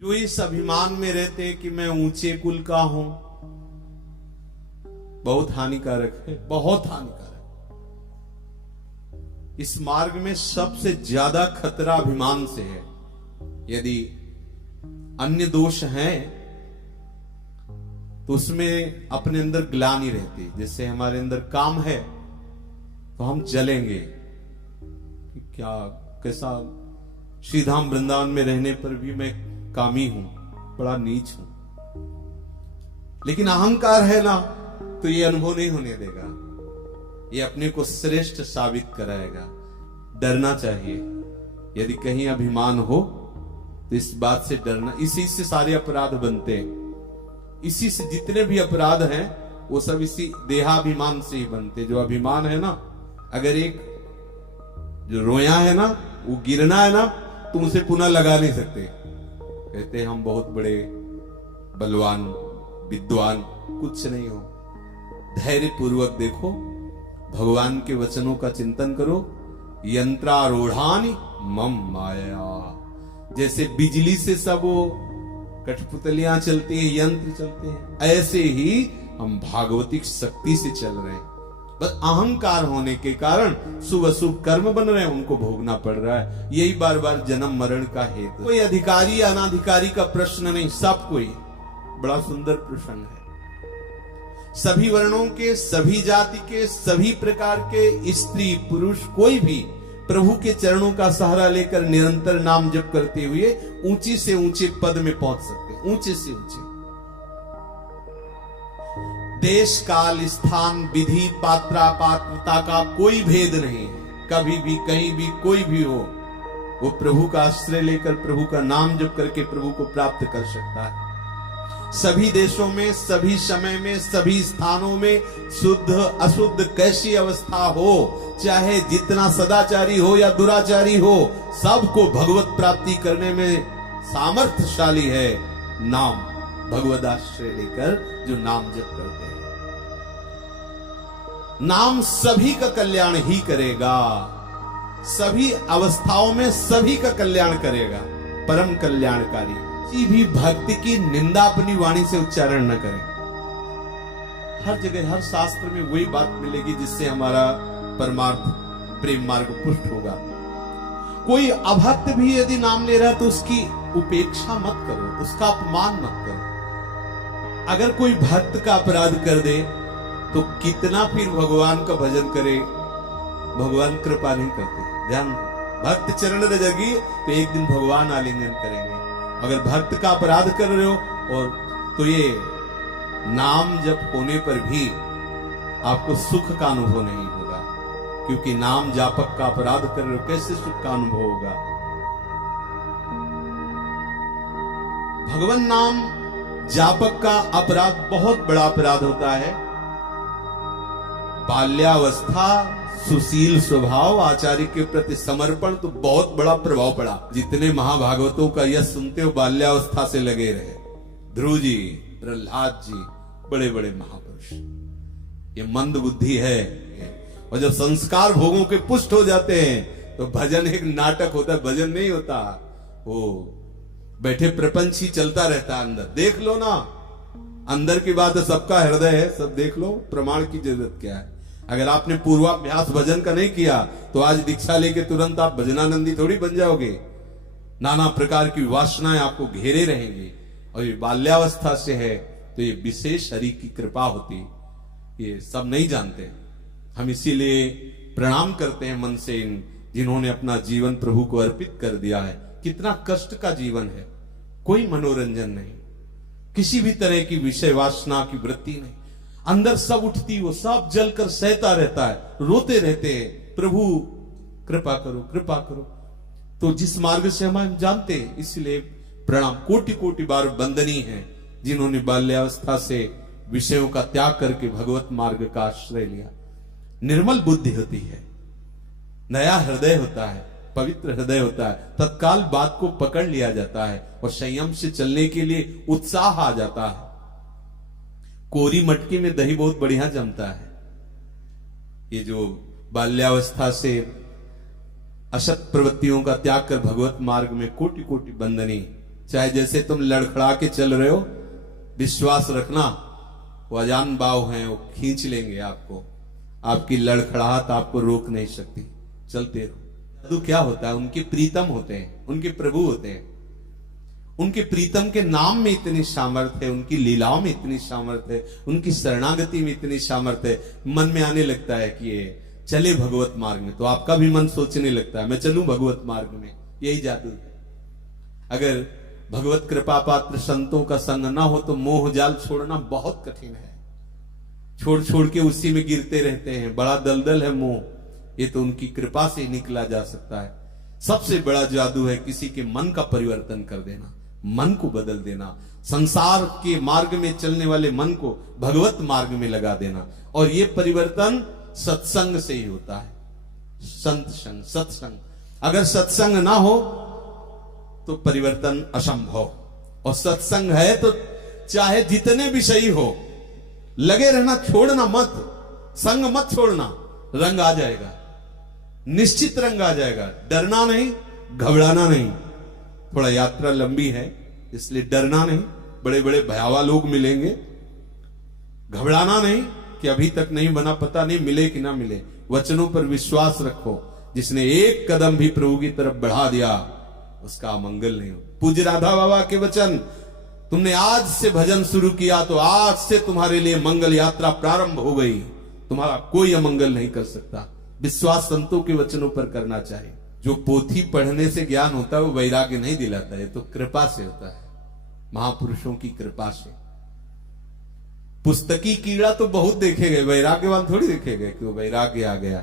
जो इस अभिमान में रहते हैं कि मैं ऊंचे कुल का हूं, बहुत हानिकारक है, बहुत हानिकारक। इस मार्ग में सबसे ज्यादा खतरा अभिमान से है। यदि अन्य दोष हैं तो उसमें अपने अंदर ग्लानि रहती। जैसे हमारे अंदर काम है तो हम जलेंगे कि क्या कैसा, श्रीधाम वृंदावन में रहने पर भी मैं कामी हूं, बड़ा नीच हूं। लेकिन अहंकार है ना, तो ये अनुभव नहीं होने देगा, ये अपने को श्रेष्ठ साबित कराएगा। डरना चाहिए। यदि कहीं अभिमान हो तो इस बात से डरना। इसी से सारे अपराध बनते हैं। इसी से जितने भी अपराध हैं वो सब इसी देहाभिमान से ही बनते। जो अभिमान है ना, अगर एक जो रोया है ना, वो गिरना है ना, तो उसे पुनः लगा नहीं सकते। कहते हम बहुत बड़े बलवान विद्वान, कुछ नहीं हो। धैर्य पूर्वक देखो, भगवान के वचनों का चिंतन करो। यंत्रारूढ़ानि मम माया, जैसे बिजली से सब वो कठपुतलियां चलती हैं, यंत्र चलते हैं, ऐसे ही हम भागवतिक शक्ति से चल रहे हैं। बस अहंकार होने के कारण शुभ अशुभ कर्म बन रहे हैं, उनको भोगना पड़ रहा है। यही बार बार जन्म मरण का हेतु। कोई अधिकारी अनाधिकारी का प्रश्न नहीं, सब कोई। बड़ा सुंदर प्रसंग है। सभी वर्णों के, सभी जाति के, सभी प्रकार के स्त्री पुरुष कोई भी प्रभु के चरणों का सहारा लेकर निरंतर नाम जप करते हुए ऊंची से ऊंचे पद में पहुंच सकते हैं। ऊंचे से ऊंचे। देश काल स्थान विधि पात्रा पात्रता का कोई भेद नहीं है। कभी भी कहीं भी कोई भी हो, वो प्रभु का आश्रय लेकर प्रभु का नाम जप करके प्रभु को प्राप्त कर सकता है। सभी देशों में, सभी समय में, सभी स्थानों में शुद्ध अशुद्ध कैसी अवस्था हो, चाहे जितना सदाचारी हो या दुराचारी हो, सबको भगवत प्राप्ति करने में सामर्थ्यशाली है नाम। भगवद आश्रय लेकर जो नाम जप करते हैं, नाम सभी का कल्याण ही करेगा। सभी अवस्थाओं में सभी का कल्याण करेगा, परम कल्याणकारी। किसी भी भक्ति की निंदा अपनी वाणी से उच्चारण न करें। हर जगह हर शास्त्र में वही बात मिलेगी जिससे हमारा परमार्थ प्रेम मार्ग पुष्ट होगा। कोई अभक्त भी यदि नाम ले रहा है तो उसकी उपेक्षा मत करो, उसका अपमान मत करो। अगर कोई भक्त का अपराध कर दे तो कितना फिर भगवान का भजन करे, भगवान कृपा नहीं करते। ध्यान, भक्त चरण रजगी तो एक दिन भगवान आलिंगन करेंगे। अगर भक्त का अपराध कर रहे हो और तो ये नाम जप होने पर भी आपको सुख का अनुभव नहीं होगा, क्योंकि नाम जापक का अपराध कर रहे हो, कैसे सुख का अनुभव होगा। भगवान नाम जापक का अपराध बहुत बड़ा अपराध होता है। बाल्यावस्था, सुशील स्वभाव, आचार्य के प्रति समर्पण, तो बहुत बड़ा प्रभाव पड़ा। जितने महाभागवतों का यश सुनते हो बाल्यावस्था से लगे रहे। ध्रुव जी, प्रहलाद जी, बड़े बड़े महापुरुष। ये मंद बुद्धि है। और जब संस्कार भोगों के पुष्ट हो जाते हैं तो भजन एक नाटक होता है, भजन नहीं होता। वो बैठे प्रपंच ही चलता रहता है अंदर। देख लो ना, अंदर की बात है, सबका हृदय है, सब देख लो। प्रमाण की जरूरत क्या है। अगर आपने पूर्वाभ्यास भजन का नहीं किया तो आज दीक्षा लेके तुरंत आप भजनानंदी थोड़ी बन जाओगे। नाना प्रकार की वासनाएं आपको घेरे रहेंगी। और ये बाल्यावस्था से है तो ये विशेष हरि की कृपा होती, ये सब नहीं जानते। हम इसीलिए प्रणाम करते हैं मन से इन जिन्होंने अपना जीवन प्रभु को अर्पित कर दिया है। कितना कष्ट का जीवन है, कोई मनोरंजन नहीं, किसी भी तरह की विषय वासना की वृत्ति नहीं। अंदर सब उठती, वो सब जलकर सहता रहता है, रोते रहते हैं, प्रभु कृपा करो कृपा करो। तो जिस मार्ग से हम जानते हैं, इसलिए प्रणाम कोटि कोटि बार वंदनीय है जिन्होंने बाल्यावस्था से विषयों का त्याग करके भगवत मार्ग का आश्रय लिया। निर्मल बुद्धि होती है, नया हृदय होता है, पवित्र हृदय होता है, तत्काल बात को पकड़ लिया जाता है और संयम से चलने के लिए उत्साह आ जाता है। कोरी मटकी में दही बहुत बढ़िया जमता है। ये जो बाल्यावस्था से असत प्रवृत्तियों का त्याग कर भगवत मार्ग में कोटि कोटि बंदनी चाहे जैसे तुम लड़खड़ा के चल रहे हो, विश्वास रखना वो अजान बाव हैं, वो खींच लेंगे आपको। आपकी लड़खड़ाहट आपको रोक नहीं सकती, चलते रहो। जादू क्या होता है? उनके प्रीतम होते हैं, उनके प्रभु होते हैं। उनके प्रीतम के नाम में इतनी सामर्थ्य है, उनकी लीलाओं में इतनी सामर्थ्य है, उनकी शरणागति में इतनी सामर्थ्य है। मन में आने लगता है कि ये चले भगवत मार्ग में, तो आपका भी मन सोचने लगता है मैं चलूं भगवत मार्ग में। यही जादू है। अगर भगवत कृपा पात्र संतों का संग ना हो तो मोह जाल छोड़ना बहुत कठिन है। छोड़ छोड़ के उसी में गिरते रहते हैं, बड़ा दलदल है मोह। ये तो उनकी कृपा से निकला जा सकता है। सबसे बड़ा जादू है किसी के मन का परिवर्तन कर देना, मन को बदल देना, संसार के मार्ग में चलने वाले मन को भगवत मार्ग में लगा देना। और ये परिवर्तन सत्संग से ही होता है, संत संग, सत्संग। अगर सत्संग ना हो तो परिवर्तन असंभव, और सत्संग है तो चाहे जितने विषयी हो लगे रहना, छोड़ना मत, संग मत छोड़ना, रंग आ जाएगा, निश्चित रंग आ जाएगा। डरना नहीं, घबराना नहीं। थोड़ा यात्रा लंबी है इसलिए डरना नहीं, बड़े बड़े भयावह लोग मिलेंगे। घबराना नहीं कि अभी तक नहीं बना, पता नहीं मिले कि ना मिले। वचनों पर विश्वास रखो। जिसने एक कदम भी प्रभु की तरफ बढ़ा दिया उसका मंगल नहीं हो। पूज्य राधा बाबा के वचन, तुमने आज से भजन शुरू किया तो आज से तुम्हारे लिए मंगल यात्रा प्रारंभ हो गई, तुम्हारा कोई अमंगल नहीं कर सकता। विश्वास संतों के वचनों पर करना चाहिए। जो पोथी पढ़ने से ज्ञान होता है वो वैराग्य नहीं दिलाता है, तो कृपा से होता है, महापुरुषों की कृपा से। पुस्तकी कीड़ा तो बहुत देखे गए, वैराग्यवान थोड़ी देखे गए कि वो वैराग्य आ गया।